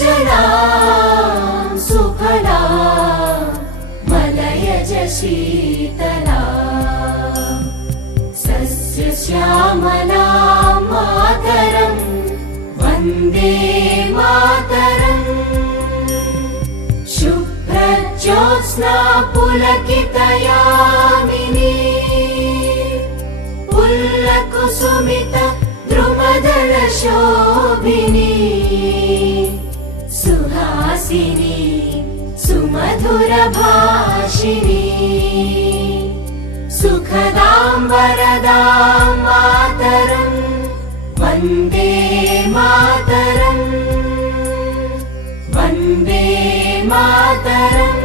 सुजलां सुफलां मलयज शीतलां सस्यश्यामलां मातरं वन्दे मातरम् शुभ्रज्योत्स्ना पुलकितयामिनी पुल्लकुसुमित द्रुमदलशोभिनी सुहासिनी सुमधुरभाषिणी सुखदां वरदां मातरं वन्दे मातरम् वन्दे मातरम्।